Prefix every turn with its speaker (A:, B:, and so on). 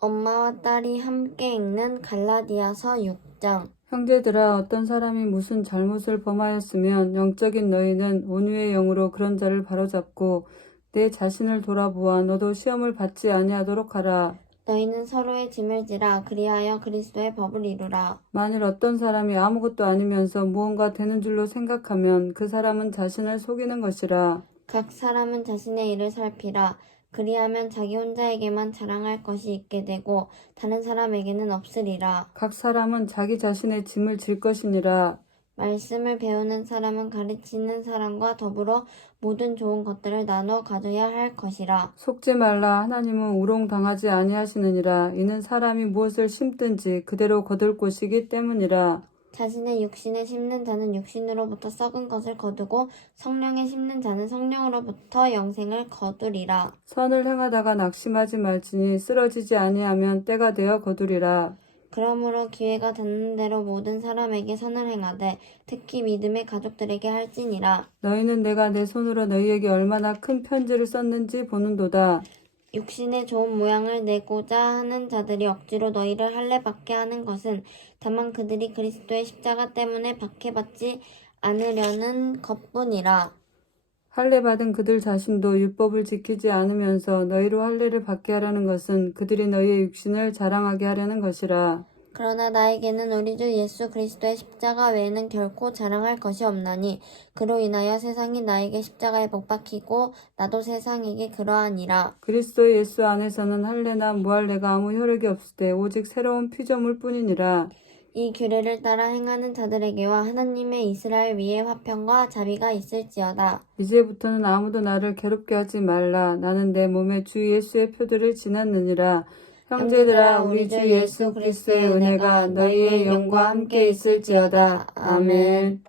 A: 엄마와 딸이 함께 읽는 갈라디아서 6장.
B: 형제들아 어떤 사람이 무슨 잘못을 범하였으면 영적인 너희는 온유의 영으로 그런 자를 바로잡고 내 자신을 돌아보아 너도 시험을 받지 아니하도록 하라.
A: 너희는 서로의 짐을 지라 그리하여 그리스도의 법을 이루라.
B: 만일 어떤 사람이 아무것도 아니면서 무언가 되는 줄로 생각하면 그 사람은 자신을 속이는 것이라.
A: 각 사람은 자신의 일을 살피라. 그리하면 자기 혼자에게만 자랑할 것이 있게 되고 다른 사람에게는 없으리라.
B: 각 사람은 자기 자신의 짐을 질 것이니라.
A: 말씀을 배우는 사람은 가르치는 사람과 더불어 모든 좋은 것들을 나눠 가져야 할 것이라.
B: 속지 말라 하나님은 우롱당하지 아니하시느니라. 이는 사람이 무엇을 심든지 그대로 거둘 곳이기 때문이라.
A: 자신의 육신에 심는 자는 육신으로부터 썩은 것을 거두고 성령에 심는 자는 성령으로부터 영생을 거두리라.
B: 선을 행하다가 낙심하지 말지니 쓰러지지 아니하면 때가 되어 거두리라.
A: 그러므로 기회가 닿는 대로 모든 사람에게 선을 행하되 특히 믿음의 가족들에게 할지니라.
B: 너희는 내가 내 손으로 너희에게 얼마나 큰 편지를 썼는지 보는도다.
A: 육신의 좋은 모양을 내고자 하는 자들이 억지로 너희를 할례 받게 하는 것은 다만 그들이 그리스도의 십자가 때문에 박해받지 않으려는 것뿐이라.
B: 할례 받은 그들 자신도 율법을 지키지 않으면서 너희로 할례를 받게 하려는 것은 그들이 너희의 육신을 자랑하게 하려는 것이라.
A: 그러나 나에게는 우리 주 예수 그리스도의 십자가 외에는 결코 자랑할 것이 없나니 그로 인하여 세상이 나에게 십자가에 못 박히고 나도 세상에게 그러하니라.
B: 그리스도 예수 안에서는 할례나 무할례가 아무 효력이 없을 때 오직 새로운 피조물 뿐이니라.
A: 이 규례를 따라 행하는 자들에게와 하나님의 이스라엘 위에 화평과 자비가 있을지어다.
B: 이제부터는 아무도 나를 괴롭게 하지 말라. 나는 내 몸에 주 예수의 표들을 지났느니라. 형제들아, 우리 주 예수 그리스도의 은혜가 너희의 영과 함께 있을지어다. 아멘.